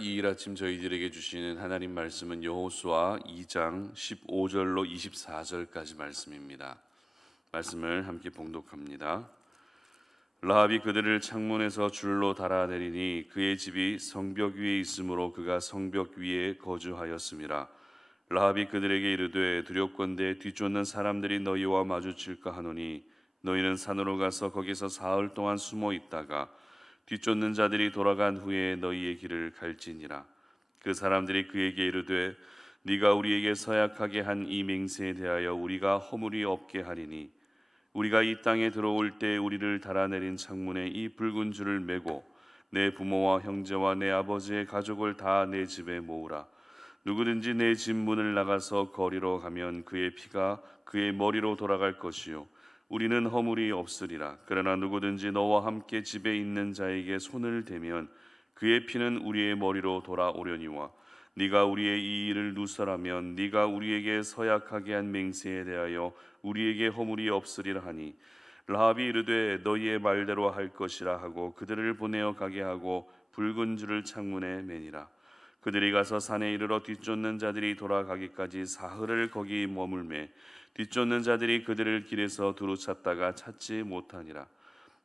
이 일 아침 저희들에게 주시는 하나님 말씀은 여호수아 2장 15절로 24절까지 말씀입니다. 말씀을 함께 봉독합니다. 라합이 그들을 창문에서 줄로 달아내리니 그의 집이 성벽 위에 있으므로 그가 성벽 위에 거주하였음이라. 라합이 그들에게 이르되 두렵건대 뒤쫓는 사람들이 너희와 마주칠까 하노니 너희는 산으로 가서 거기서 사흘 동안 숨어 있다가 뒤쫓는 자들이 돌아간 후에 너희의 길을 갈지니라. 그 사람들이 그에게 이르되 네가 우리에게 서약하게 한 이 맹세에 대하여 우리가 허물이 없게 하리니 우리가 이 땅에 들어올 때 우리를 달아내린 창문에 이 붉은 줄을 매고 내 부모와 형제와 내 아버지의 가족을 다 내 집에 모으라. 누구든지 내 집 문을 나가서 거리로 가면 그의 피가 그의 머리로 돌아갈 것이요 우리는 허물이 없으리라. 그러나 누구든지 너와 함께 집에 있는 자에게 손을 대면 그의 피는 우리의 머리로 돌아오려니와 네가 우리의 이 일을 누설하면 네가 우리에게 서약하게 한 맹세에 대하여 우리에게 허물이 없으리라 하니 라합이 이르되 너희의 말대로 할 것이라 하고 그들을 보내어 가게 하고 붉은 줄을 창문에 매니라. 그들이 가서 산에 이르러 뒤쫓는 자들이 돌아가기까지 사흘을 거기 머물매 뒤쫓는 자들이 그들을 길에서 두루 찾다가 찾지 못하니라.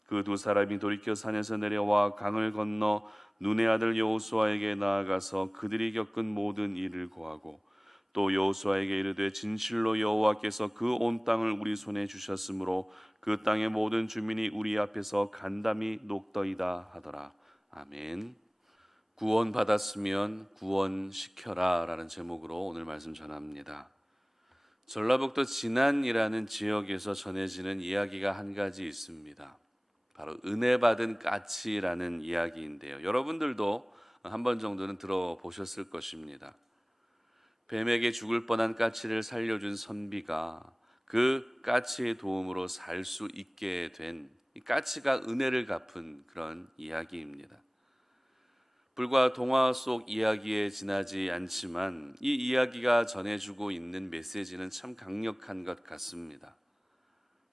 그 두 사람이 돌이켜 산에서 내려와 강을 건너 눈의 아들 여호수아에게 나아가서 그들이 겪은 모든 일을 고하고 또 여호수아에게 이르되 진실로 여호와께서 그 온 땅을 우리 손에 주셨으므로 그 땅의 모든 주민이 우리 앞에서 간담이 녹더이다 하더라. 아멘. 구원받았으면 구원시켜라 라는 제목으로 오늘 말씀 전합니다. 전라북도 진안이라는 지역에서 전해지는 이야기가 한 가지 있습니다. 바로 은혜 받은 까치라는 이야기인데요. 여러분들도 한 번 정도는 들어보셨을 것입니다. 뱀에게 죽을 뻔한 까치를 살려준 선비가 그 까치의 도움으로 살 수 있게 된 이 까치가 은혜를 갚은 그런 이야기입니다. 불과 동화 속 이야기에 지나지 않지만 이 이야기가 전해주고 있는 메시지는 참 강력한 것 같습니다.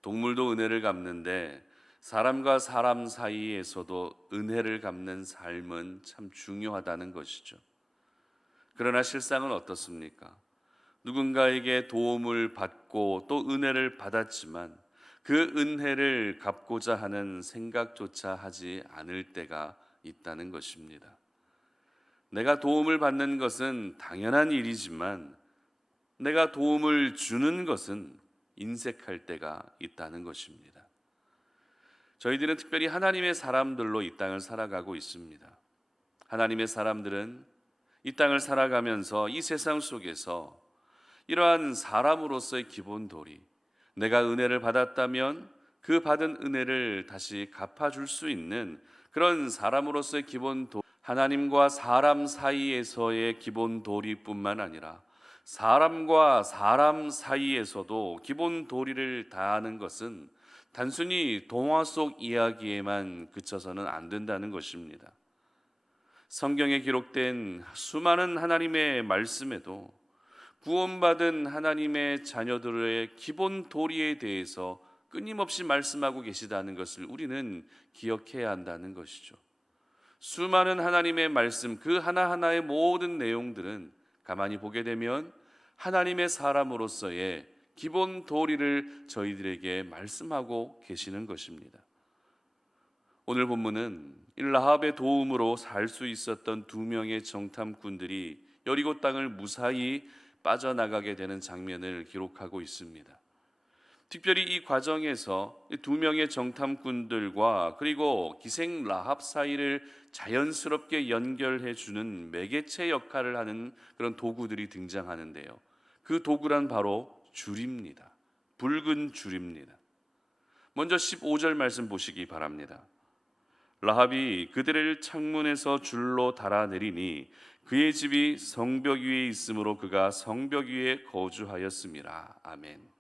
동물도 은혜를 갚는데 사람과 사람 사이에서도 은혜를 갚는 삶은 참 중요하다는 것이죠. 그러나 실상은 어떻습니까? 누군가에게 도움을 받고 또 은혜를 받았지만 그 은혜를 갚고자 하는 생각조차 하지 않을 때가 있다는 것입니다. 내가 도움을 받는 것은 당연한 일이지만 내가 도움을 주는 것은 인색할 때가 있다는 것입니다. 저희들은 특별히 하나님의 사람들로 이 땅을 살아가고 있습니다. 하나님의 사람들은 이 땅을 살아가면서 이 세상 속에서 이러한 사람으로서의 기본 도리, 내가 은혜를 받았다면 그 받은 은혜를 다시 갚아줄 수 있는 그런 사람으로서의 기본 도리, 하나님과 사람 사이에서의 기본 도리뿐만 아니라 사람과 사람 사이에서도 기본 도리를 다하는 것은 단순히 동화 속 이야기에만 그쳐서는 안 된다는 것입니다. 성경에 기록된 수많은 하나님의 말씀에도 구원받은 하나님의 자녀들의 기본 도리에 대해서 끊임없이 말씀하고 계시다는 것을 우리는 기억해야 한다는 것이죠. 수많은 하나님의 말씀 그 하나하나의 모든 내용들은 가만히 보게 되면 하나님의 사람으로서의 기본 도리를 저희들에게 말씀하고 계시는 것입니다. 오늘 본문은 라합의 도움으로 살 수 있었던 두 명의 정탐꾼들이 여리고 땅을 무사히 빠져나가게 되는 장면을 기록하고 있습니다. 특별히 이 과정에서 두 명의 정탐꾼들과 그리고 기생 라합 사이를 자연스럽게 연결해 주는 매개체 역할을 하는 그런 도구들이 등장하는데요. 그 도구란 바로 줄입니다. 붉은 줄입니다. 먼저 15절 말씀 보시기 바랍니다. 라합이 그들을 창문에서 줄로 달아내리니 그의 집이 성벽 위에 있으므로 그가 성벽 위에 거주하였음이라. 아멘.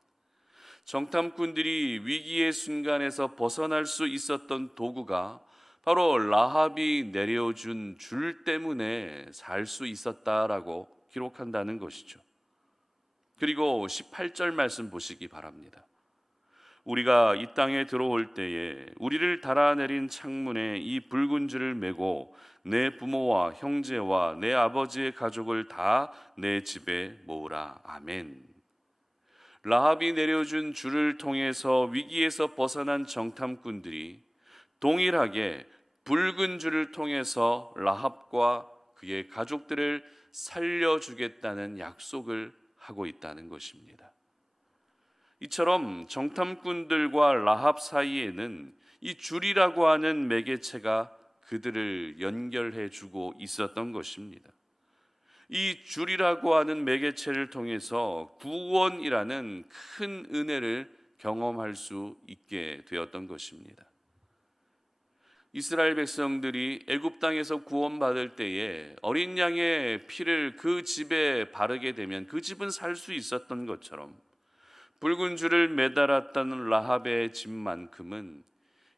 정탐꾼들이 위기의 순간에서 벗어날 수 있었던 도구가 바로 라합이 내려준 줄 때문에 살 수 있었다라고 기록한다는 것이죠. 그리고 18절 말씀 보시기 바랍니다. 우리가 이 땅에 들어올 때에 우리를 달아내린 창문에 이 붉은 줄을 메고 내 부모와 형제와 내 아버지의 가족을 다 내 집에 모으라. 아멘. 라합이 내려준 줄을 통해서 위기에서 벗어난 정탐꾼들이 동일하게 붉은 줄을 통해서 라합과 그의 가족들을 살려주겠다는 약속을 하고 있다는 것입니다. 이처럼 정탐꾼들과 라합 사이에는 이 줄이라고 하는 매개체가 그들을 연결해 주고 있었던 것입니다. 이 줄이라고 하는 매개체를 통해서 구원이라는 큰 은혜를 경험할 수 있게 되었던 것입니다. 이스라엘 백성들이 애굽 땅에서 구원받을 때에 어린 양의 피를 그 집에 바르게 되면 그 집은 살 수 있었던 것처럼 붉은 줄을 매달았던 라합의 집만큼은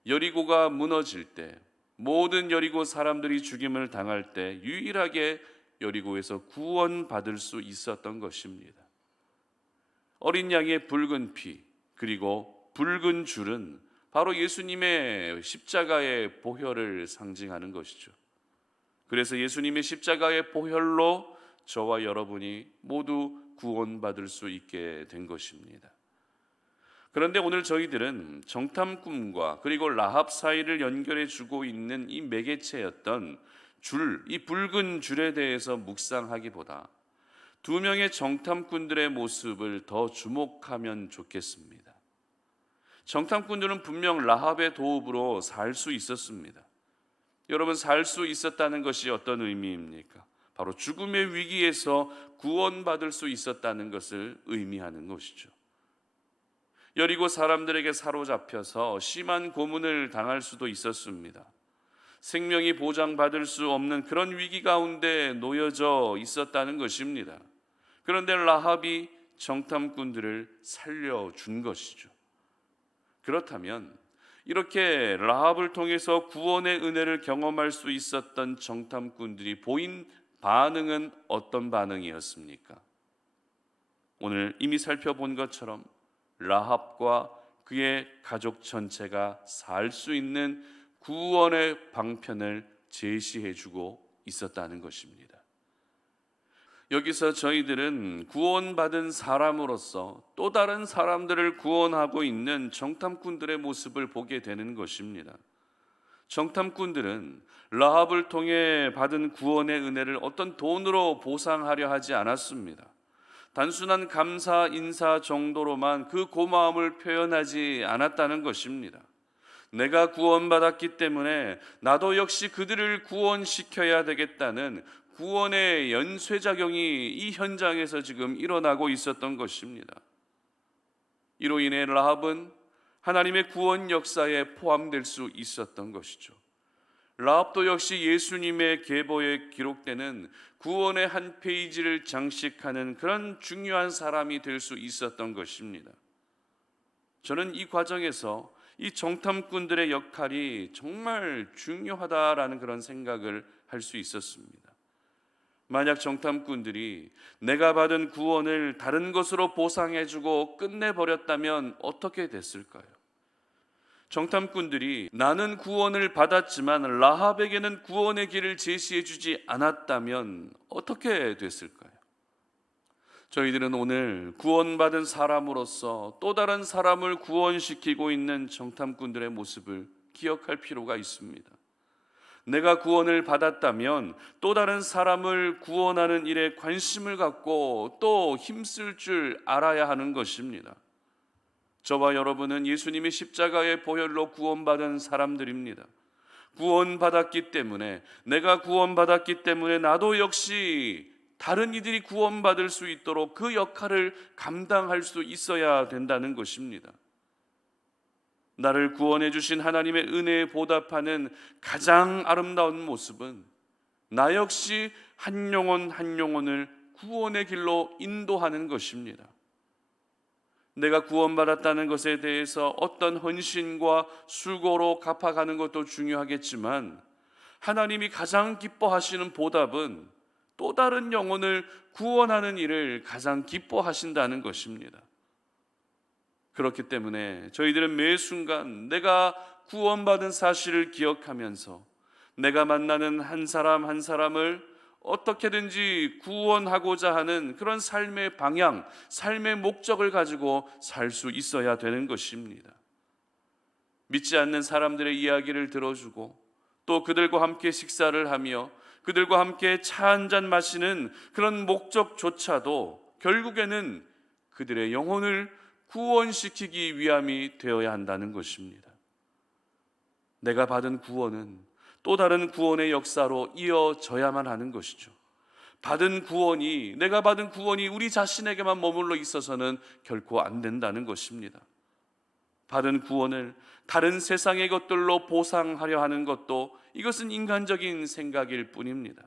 여리고가 무너질 때, 모든 여리고 사람들이 죽임을 당할 때 유일하게 여리고에서 구원받을 수 있었던 것입니다. 어린 양의 붉은 피 그리고 붉은 줄은 바로 예수님의 십자가의 보혈을 상징하는 것이죠. 그래서 예수님의 십자가의 보혈로 저와 여러분이 모두 구원받을 수 있게 된 것입니다. 그런데 오늘 저희들은 정탐꾼과 그리고 라합 사이를 연결해 주고 있는 이 매개체였던 줄, 이 붉은 줄에 대해서 묵상하기보다 두 명의 정탐꾼들의 모습을 더 주목하면 좋겠습니다. 정탐꾼들은 분명 라합의 도읍으로 살 수 있었습니다. 여러분, 살 수 있었다는 것이 어떤 의미입니까? 바로 죽음의 위기에서 구원받을 수 있었다는 것을 의미하는 것이죠. 여리고 사람들에게 사로잡혀서 심한 고문을 당할 수도 있었습니다. 생명이 보장받을 수 없는 그런 위기 가운데 놓여져 있었다는 것입니다. 그런데 라합이 정탐꾼들을 살려준 것이죠. 그렇다면 이렇게 라합을 통해서 구원의 은혜를 경험할 수 있었던 정탐꾼들이 보인 반응은 어떤 반응이었습니까? 오늘 이미 살펴본 것처럼 라합과 그의 가족 전체가 살 수 있는 구원의 방편을 제시해주고 있었다는 것입니다. 여기서 저희들은 구원받은 사람으로서 또 다른 사람들을 구원하고 있는 정탐꾼들의 모습을 보게 되는 것입니다. 정탐꾼들은 라합을 통해 받은 구원의 은혜를 어떤 돈으로 보상하려 하지 않았습니다. 단순한 감사 인사 정도로만 그 고마움을 표현하지 않았다는 것입니다. 내가 구원받았기 때문에 나도 역시 그들을 구원시켜야 되겠다는 구원의 연쇄작용이 이 현장에서 지금 일어나고 있었던 것입니다. 이로 인해 라합은 하나님의 구원 역사에 포함될 수 있었던 것이죠. 라합도 역시 예수님의 계보에 기록되는 구원의 한 페이지를 장식하는 그런 중요한 사람이 될 수 있었던 것입니다. 저는 이 과정에서 이 정탐꾼들의 역할이 정말 중요하다라는 그런 생각을 할 수 있었습니다. 만약 정탐꾼들이 내가 받은 구원을 다른 것으로 보상해주고 끝내버렸다면 어떻게 됐을까요? 정탐꾼들이 나는 구원을 받았지만 라합에게는 구원의 길을 제시해주지 않았다면 어떻게 됐을까요? 저희들은 오늘 구원받은 사람으로서 또 다른 사람을 구원시키고 있는 정탐꾼들의 모습을 기억할 필요가 있습니다. 내가 구원을 받았다면 또 다른 사람을 구원하는 일에 관심을 갖고 또 힘쓸 줄 알아야 하는 것입니다. 저와 여러분은 예수님의 십자가의 보혈로 구원받은 사람들입니다. 구원받았기 때문에, 내가 구원받았기 때문에 나도 역시 다른 이들이 구원받을 수 있도록 그 역할을 감당할 수 있어야 된다는 것입니다. 나를 구원해 주신 하나님의 은혜에 보답하는 가장 아름다운 모습은 나 역시 한 영혼 한 영혼을 구원의 길로 인도하는 것입니다. 내가 구원받았다는 것에 대해서 어떤 헌신과 수고로 갚아가는 것도 중요하겠지만 하나님이 가장 기뻐하시는 보답은 또 다른 영혼을 구원하는 일을 가장 기뻐하신다는 것입니다. 그렇기 때문에 저희들은 매 순간 내가 구원받은 사실을 기억하면서 내가 만나는 한 사람 한 사람을 어떻게든지 구원하고자 하는 그런 삶의 방향, 삶의 목적을 가지고 살 수 있어야 되는 것입니다. 믿지 않는 사람들의 이야기를 들어주고 또 그들과 함께 식사를 하며 그들과 함께 차 한 잔 마시는 그런 목적조차도 결국에는 그들의 영혼을 구원시키기 위함이 되어야 한다는 것입니다. 내가 받은 구원은 또 다른 구원의 역사로 이어져야만 하는 것이죠. 내가 받은 구원이 우리 자신에게만 머물러 있어서는 결코 안 된다는 것입니다. 받은 구원을 다른 세상의 것들로 보상하려 하는 것도 이것은 인간적인 생각일 뿐입니다.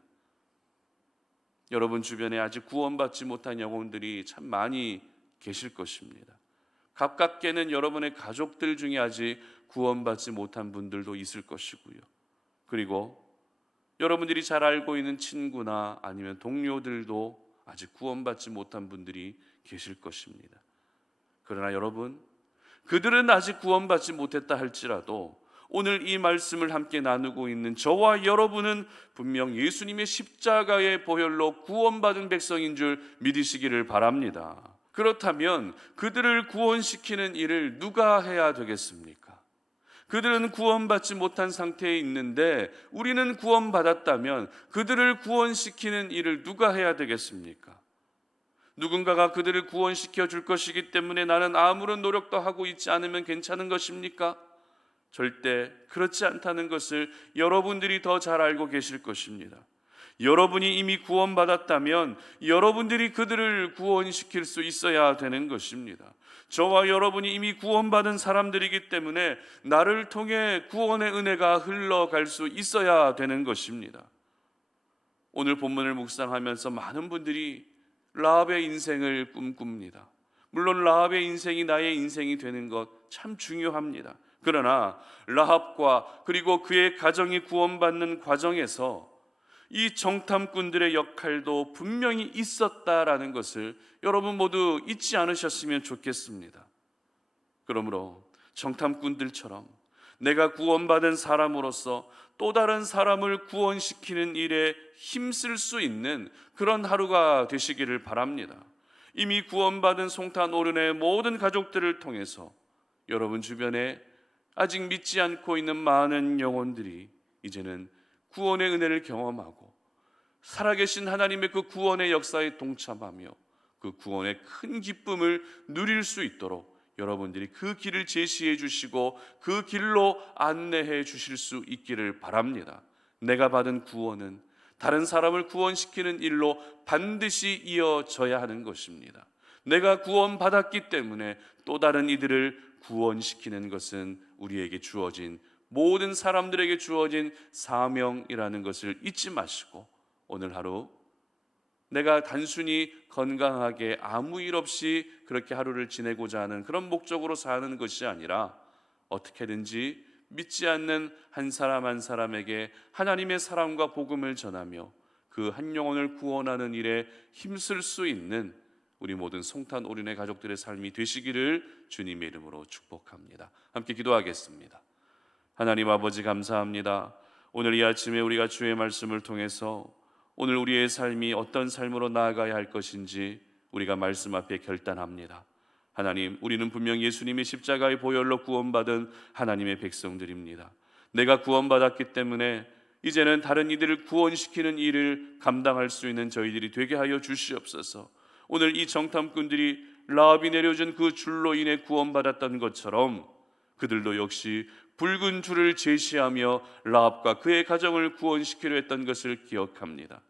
여러분 주변에 아직 구원받지 못한 영혼들이 참 많이 계실 것입니다. 가깝게는 여러분의 가족들 중에 아직 구원받지 못한 분들도 있을 것이고요. 그리고 여러분들이 잘 알고 있는 친구나 아니면 동료들도 아직 구원받지 못한 분들이 계실 것입니다. 그러나 여러분, 그들은 아직 구원받지 못했다 할지라도 오늘 이 말씀을 함께 나누고 있는 저와 여러분은 분명 예수님의 십자가의 보혈로 구원받은 백성인 줄 믿으시기를 바랍니다. 그렇다면 그들을 구원시키는 일을 누가 해야 되겠습니까? 그들은 구원받지 못한 상태에 있는데 우리는 구원받았다면 그들을 구원시키는 일을 누가 해야 되겠습니까? 누군가가 그들을 구원시켜 줄 것이기 때문에 나는 아무런 노력도 하고 있지 않으면 괜찮은 것입니까? 절대 그렇지 않다는 것을 여러분들이 더 잘 알고 계실 것입니다. 여러분이 이미 구원받았다면 여러분들이 그들을 구원시킬 수 있어야 되는 것입니다. 저와 여러분이 이미 구원받은 사람들이기 때문에 나를 통해 구원의 은혜가 흘러갈 수 있어야 되는 것입니다. 오늘 본문을 묵상하면서 많은 분들이 라합의 인생을 꿈꿉니다. 물론 라합의 인생이 나의 인생이 되는 것 참 중요합니다. 그러나 라합과 그리고 그의 가정이 구원받는 과정에서 이 정탐꾼들의 역할도 분명히 있었다라는 것을 여러분 모두 잊지 않으셨으면 좋겠습니다. 그러므로 정탐꾼들처럼 내가 구원받은 사람으로서 또 다른 사람을 구원시키는 일에 힘쓸 수 있는 그런 하루가 되시기를 바랍니다. 이미 구원받은 송탄 오륜의 모든 가족들을 통해서 여러분 주변에 아직 믿지 않고 있는 많은 영혼들이 이제는 구원의 은혜를 경험하고 살아계신 하나님의 그 구원의 역사에 동참하며 그 구원의 큰 기쁨을 누릴 수 있도록 여러분들이 그 길을 제시해 주시고 그 길로 안내해 주실 수 있기를 바랍니다. 내가 받은 구원은 다른 사람을 구원시키는 일로 반드시 이어져야 하는 것입니다. 내가 구원받았기 때문에 또 다른 이들을 구원시키는 것은 우리에게 주어진, 모든 사람들에게 주어진 사명이라는 것을 잊지 마시고 오늘 하루 내가 단순히 건강하게 아무 일 없이 그렇게 하루를 지내고자 하는 그런 목적으로 사는 것이 아니라 어떻게든지 믿지 않는 한 사람 한 사람에게 하나님의 사랑과 복음을 전하며 그 한 영혼을 구원하는 일에 힘쓸 수 있는 우리 모든 송탄 오륜의 가족들의 삶이 되시기를 주님의 이름으로 축복합니다. 함께 기도하겠습니다. 하나님 아버지 감사합니다. 오늘 이 아침에 우리가 주의 말씀을 통해서 오늘 우리의 삶이 어떤 삶으로 나아가야 할 것인지 우리가 말씀 앞에 결단합니다. 하나님, 우리는 분명 예수님의 십자가의 보혈로 구원받은 하나님의 백성들입니다. 내가 구원받았기 때문에 이제는 다른 이들을 구원시키는 일을 감당할 수 있는 저희들이 되게 하여 주시옵소서. 오늘 이 정탐꾼들이 라합이 내려준 그 줄로 인해 구원받았던 것처럼 그들도 역시 붉은 줄을 제시하며 라합과 그의 가정을 구원시키려 했던 것을 기억합니다.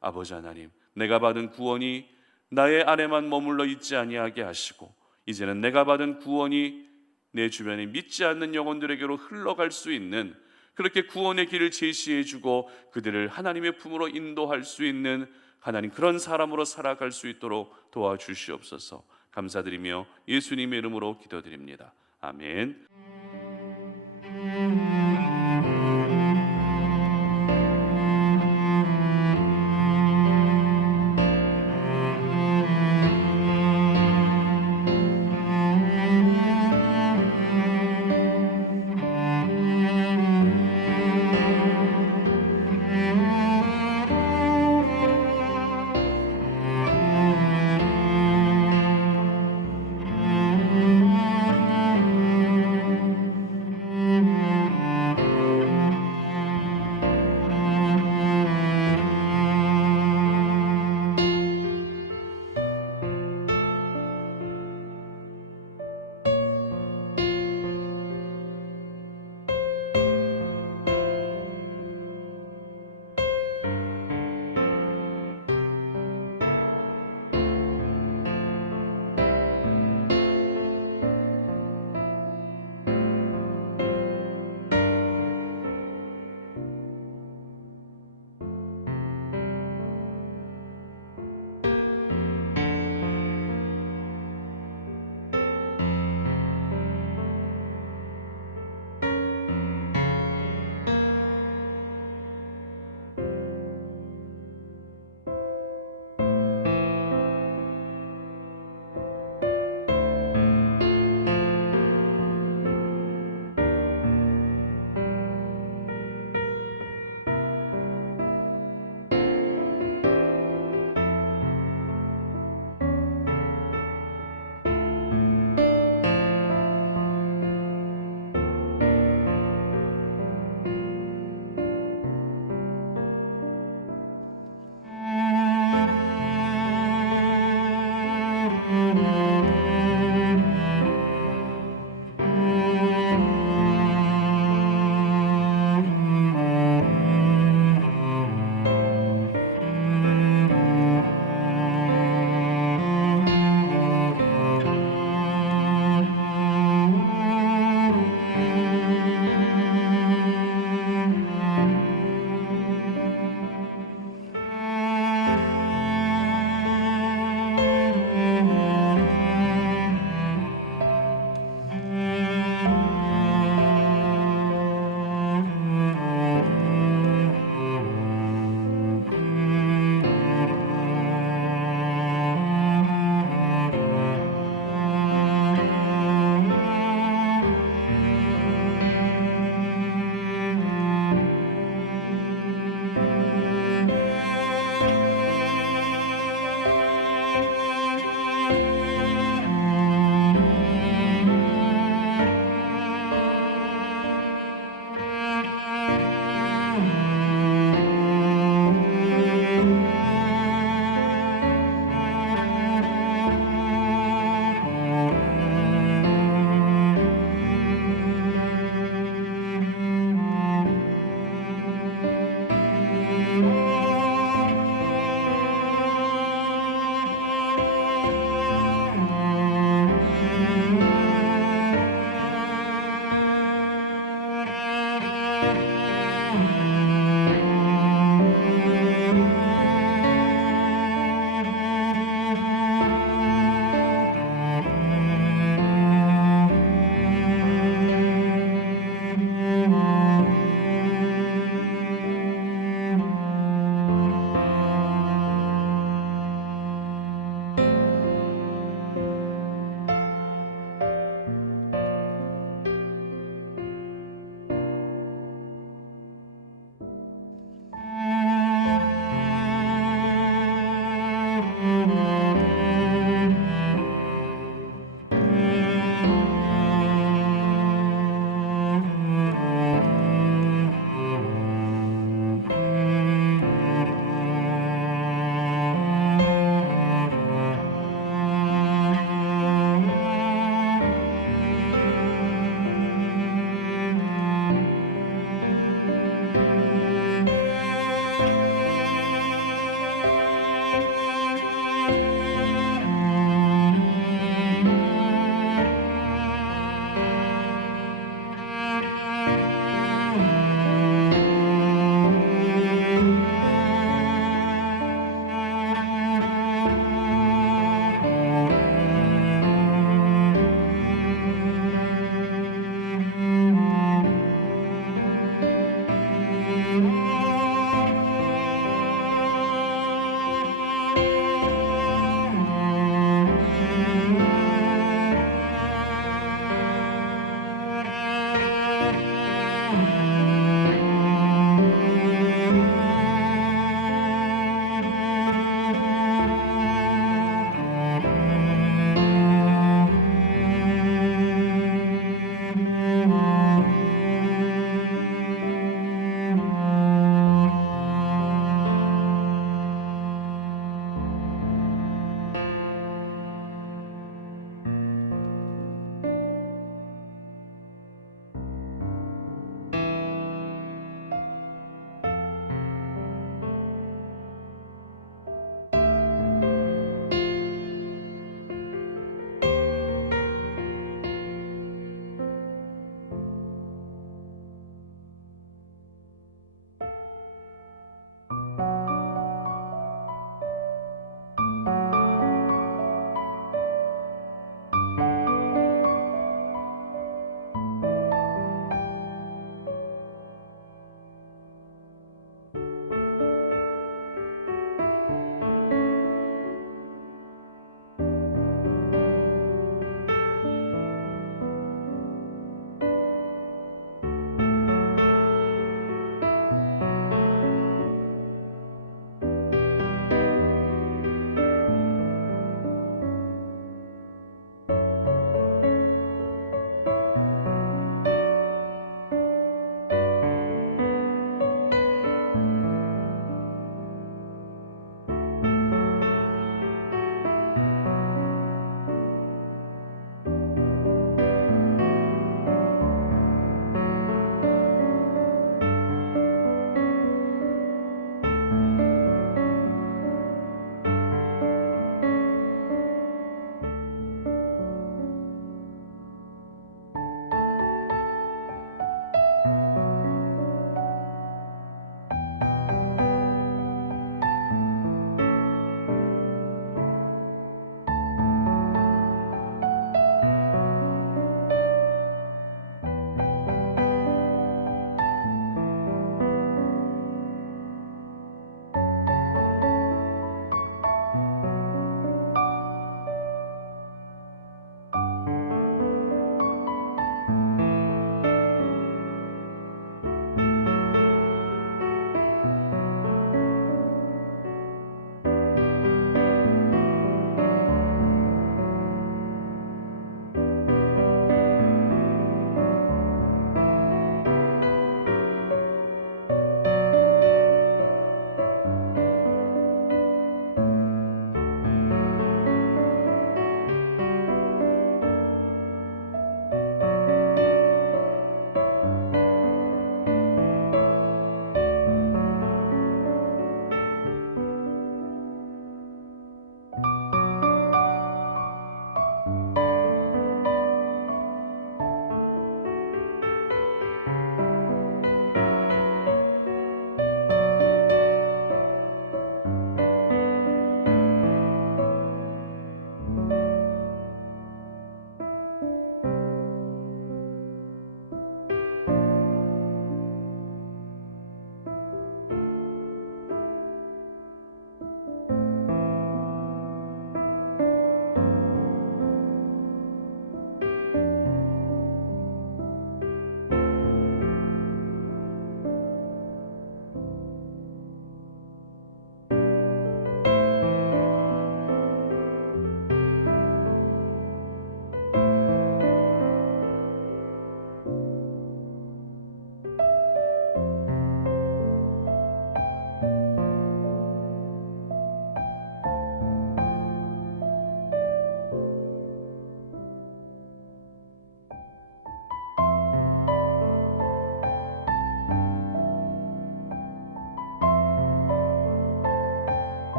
아버지 하나님, 내가 받은 구원이 나의 안에만 머물러 있지 아니하게 하시고 이제는 내가 받은 구원이 내 주변에 믿지 않는 영혼들에게로 흘러갈 수 있는, 그렇게 구원의 길을 제시해주고 그들을 하나님의 품으로 인도할 수 있는 하나님, 그런 사람으로 살아갈 수 있도록 도와주시옵소서. 감사드리며 예수님의 이름으로 기도드립니다. 아멘.